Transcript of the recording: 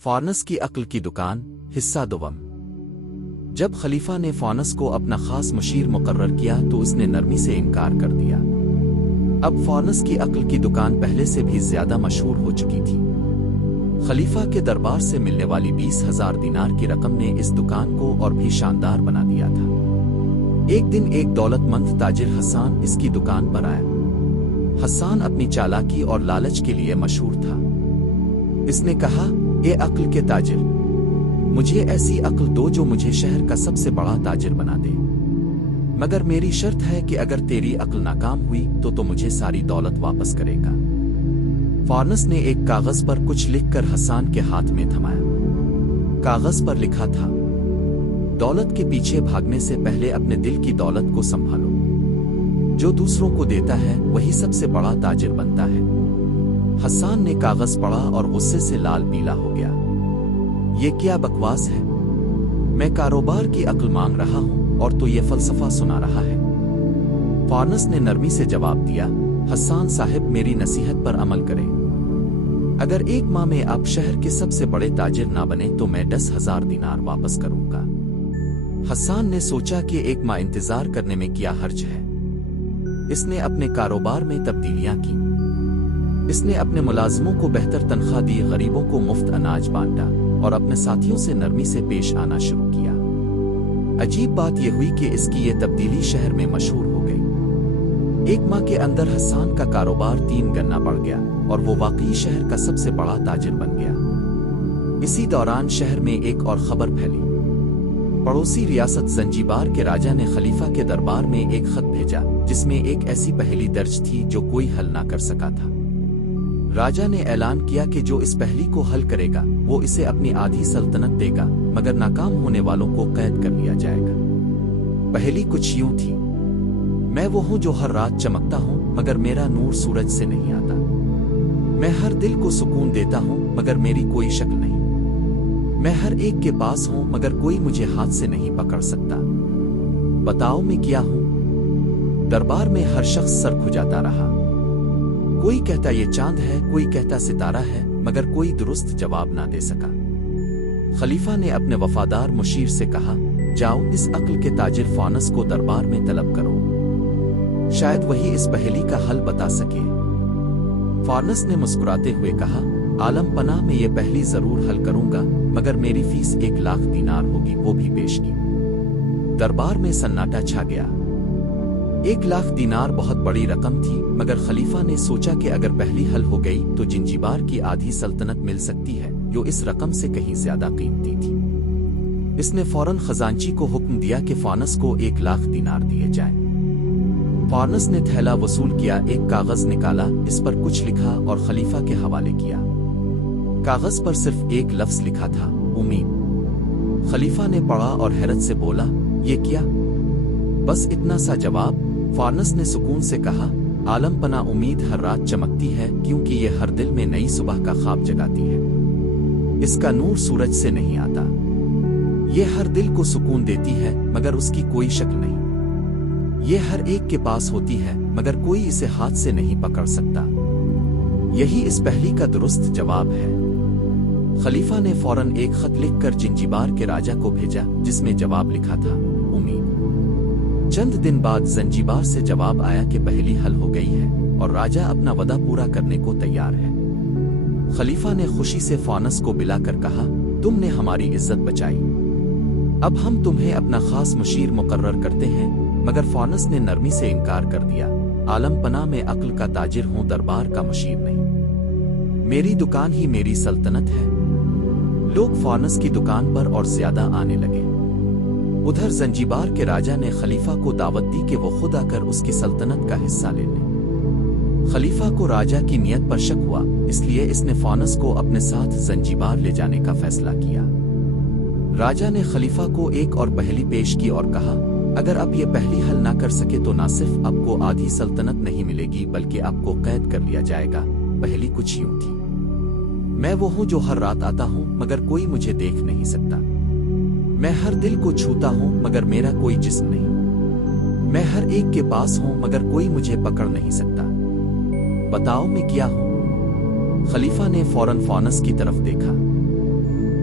فارنس کی عقل کی دکان حصہ دوم۔ جب خلیفہ نے فارنس کو اپنا خاص مشیر مقرر کیا تو اس نے نرمی سے انکار کر دیا۔ اب فارنس کی عقل کی دکان پہلے سے بھی زیادہ مشہور ہو چکی تھی۔ خلیفہ کے دربار سے ملنے والی 20,000 دینار کی رقم نے اس دکان کو اور بھی شاندار بنا دیا تھا۔ ایک دن ایک دولت مند تاجر حسان اس کی دکان پر آیا۔ حسان اپنی چالاکی اور لالچ کے لیے مشہور تھا۔ اس نے کہا، اے عقل کے تاجر، مجھے ایسی عقل دو جو مجھے شہر کا سب سے بڑا تاجر بنا دے، مگر میری شرط ہے کہ اگر تیری عقل ناکام ہوئی تو مجھے ساری دولت واپس کرے گا۔ فارنس نے ایک کاغذ پر کچھ لکھ کر حسان کے ہاتھ میں تھمایا۔ کاغذ پر لکھا تھا، دولت کے پیچھے بھاگنے سے پہلے اپنے دل کی دولت کو سنبھالو، جو دوسروں کو دیتا ہے وہی سب سے بڑا تاجر بنتا ہے۔ حسان نے کاغذ پڑھا اور غصے سے لال پیلا ہو گیا۔ یہ کیا بکواس ہے؟ میں کاروبار کی عقل مانگ رہا ہوں اور تو یہ فلسفہ سنا رہا ہے۔ فارنس نے نرمی سے جواب دیا، حسان صاحب میری نصیحت پر عمل کریں۔ اگر ایک ماہ میں آپ شہر کے سب سے بڑے تاجر نہ بنے تو میں 10,000 دینار واپس کروں گا۔ حسان نے سوچا کہ ایک ماہ انتظار کرنے میں کیا حرج ہے۔ اس نے اپنے کاروبار میں تبدیلیاں کی۔ اس نے اپنے ملازموں کو بہتر تنخواہ دی، غریبوں کو مفت اناج بانٹا اور اپنے ساتھیوں سے نرمی سے پیش آنا شروع کیا۔ عجیب بات یہ ہوئی کہ اس کی یہ تبدیلی شہر میں مشہور ہو گئی۔ ایک ماہ کے اندر حسان کا کاروبار 3 گنا بڑھ گیا اور وہ واقعی شہر کا سب سے بڑا تاجر بن گیا۔ اسی دوران شہر میں ایک اور خبر پھیلی۔ پڑوسی ریاست زنجیبار کے راجا نے خلیفہ کے دربار میں ایک خط بھیجا جس میں ایک ایسی پہیلی درج تھی جو کوئی حل نہ کر سکا تھا۔ راجا نے اعلان کیا کہ جو اس پہیلی کو حل کرے گا وہ اسے اپنی آدھی سلطنت دے گا، مگر ناکام ہونے والوں کو قید کر لیا جائے گا۔ پہیلی کچھ یوں تھی، میں وہ ہوں جو ہر رات چمکتا ہوں مگر میرا نور سورج سے نہیں آتا۔ میں ہر دل کو سکون دیتا ہوں مگر میری کوئی شکل نہیں۔ میں ہر ایک کے پاس ہوں مگر کوئی مجھے ہاتھ سے نہیں پکڑ سکتا۔ بتاؤ میں کیا ہوں؟ دربار میں ہر شخص سر کھجاتا رہا۔ کوئی کہتا یہ چاند ہے، کوئی کہتا ستارہ ہے، مگر کوئی درست جواب نہ دے سکا۔ خلیفہ نے اپنے وفادار مشیر سے کہا، جاؤ اس عقل کے تاجر فارنس کو دربار میں طلب کرو، شاید وہی اس پہیلی کا حل بتا سکے۔ فارنس نے مسکراتے ہوئے کہا، عالم پناہ میں یہ پہیلی ضرور حل کروں گا، مگر میری فیس 1,00,000 دینار ہوگی، وہ بھی پیش کی۔ دربار میں سناٹا چھا گیا۔ 1,00,000 دینار بہت بڑی رقم تھی، مگر خلیفہ نے سوچا کہ اگر پہلی حل ہو گئی تو زنجیبار کی آدھی سلطنت مل سکتی ہے، جو اس رقم سے کہیں زیادہ قیمتی تھی۔ اس نے فوراً خزانچی کو حکم دیا کہ فارنس کو 1,00,000 دینار دیے جائیں۔ فارنس نے تھیلا وصول کیا، ایک کاغذ نکالا، اس پر کچھ لکھا اور خلیفہ کے حوالے کیا۔ کاغذ پر صرف ایک لفظ لکھا تھا، امید۔ خلیفہ نے پڑھا اور حیرت سے بولا، یہ کیا؟ بس اتنا سا جواب؟ فارنس نے سکون سے کہا، عالم پناہ امید ہر رات چمکتی ہے کیونکہ یہ ہر دل میں نئی صبح کا خواب جگاتی ہے۔ اس کا نور سورج سے نہیں آتا۔ یہ ہر دل کو سکون دیتی ہے مگر اس کی کوئی شکل نہیں۔ یہ ہر ایک کے پاس ہوتی ہے مگر کوئی اسے ہاتھ سے نہیں پکڑ سکتا۔ یہی اس پہلی کا درست جواب ہے۔ خلیفہ نے فوراً ایک خط لکھ کر زنجیبار کے راجا کو بھیجا جس میں جواب لکھا تھا، امید۔ چند دن بعد زنجیبار سے جواب آیا کہ پہیلی حل ہو گئی ہے اور راجا اپنا وعدہ پورا کرنے کو تیار ہے۔ خلیفہ نے خوشی سے فارنس کو بلا کر کہا، تم نے ہماری عزت بچائی، اب ہم تمہیں اپنا خاص مشیر مقرر کرتے ہیں۔ مگر فارنس نے نرمی سے انکار کر دیا، عالم پناہ میں عقل کا تاجر ہوں، دربار کا مشیر نہیں۔ میری دکان ہی میری سلطنت ہے۔ لوگ فارنس کی دکان پر اور زیادہ آنے لگے۔ ادھر زنجیبار کے راجا نے خلیفہ کو دعوت دی کہ وہ خود آ کر اس کی سلطنت کا حصہ لے لے۔ خلیفہ کو راجا کی نیت پر شک ہوا، اس لیے اس نے فارنس کو اپنے ساتھ زنجیبار لے جانے کا فیصلہ کیا۔ راجا نے خلیفہ کو ایک اور پہیلی پیش کی اور کہا، اگر آپ یہ پہیلی حل نہ کر سکے تو نہ صرف آپ کو آدھی سلطنت نہیں ملے گی بلکہ آپ کو قید کر لیا جائے گا۔ پہیلی کچھ یوں تھی، میں وہ ہوں جو ہر رات آتا ہوں مگر کوئی مجھے دیکھ نہیں سکتا۔ میں ہر دل کو چھوتا ہوں مگر میرا کوئی جسم نہیں۔ میں ہر ایک کے پاس ہوں مگر کوئی مجھے پکڑ نہیں سکتا۔ بتاؤ میں کیا ہوں؟ خلیفہ نے فوراً فارنس کی طرف دیکھا۔